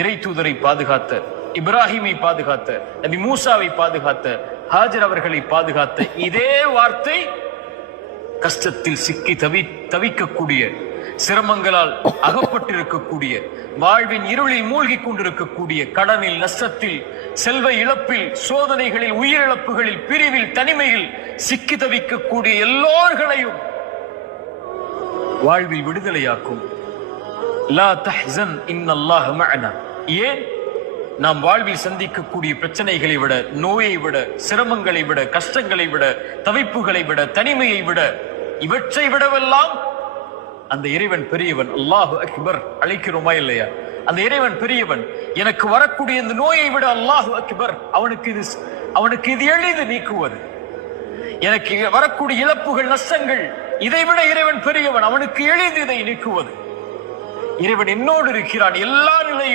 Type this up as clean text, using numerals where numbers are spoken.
இறை தூதரை பாதுகாத்த, இப்ராஹிமை பாதுகாத்த, நபி மூசாவை பாதுகாத்த, ஹாஜர் அவர்களை பாதுகாத்த இதே வார்த்தை கஷ்டத்தில் சிக்கி தவிக்கக்கூடிய, சிரமங்களால் அகப்பட்டிருக்கக்கூடிய, வாழ்வின் இருளில் மூழ்கி கொண்டிருக்கக்கூடிய, கடனில், நஷ்டத்தில், செல்வ இழப்பில், சோதனைகளில், உயிரிழப்புகளில், பிரிவில், தனிமையில் சிக்கி தவிக்கக்கூடிய எல்லோர்களையும் வாழ்வில் விடுதலையாக்கும். லா தஹ்சன் இன்னல்லாஹு மஅனா. ஏன்? நாம் வாழ்வில் சந்திக்கக்கூடிய பிரச்சனைகளை விட, நோயை விட, சிரமங்களை விட, கஷ்டங்களை விட, தவிப்புகளை விட, தனிமையை விட, இவற்றை விடவெல்லாம் அந்த இறைவன் பெரியவன். அல்லாஹு அக்பர் அழைக்கிறோமா இல்லையா? அந்த இறைவன் பெரியவன். எனக்கு வரக்கூடிய இந்த நோயை விட அல்லாஹு அக்பர், அவனுக்கு இது எளிது நீக்குவது. எனக்கு வரக்கூடிய இழப்புகள், நஷ்டங்கள், இதை விட இறைவன் பெரியவன், அவனுக்கு எளிது இதை நீக்குவது. இறைவன் என்னோடு இருக்கிறான் எல்லா நிலையிலும்.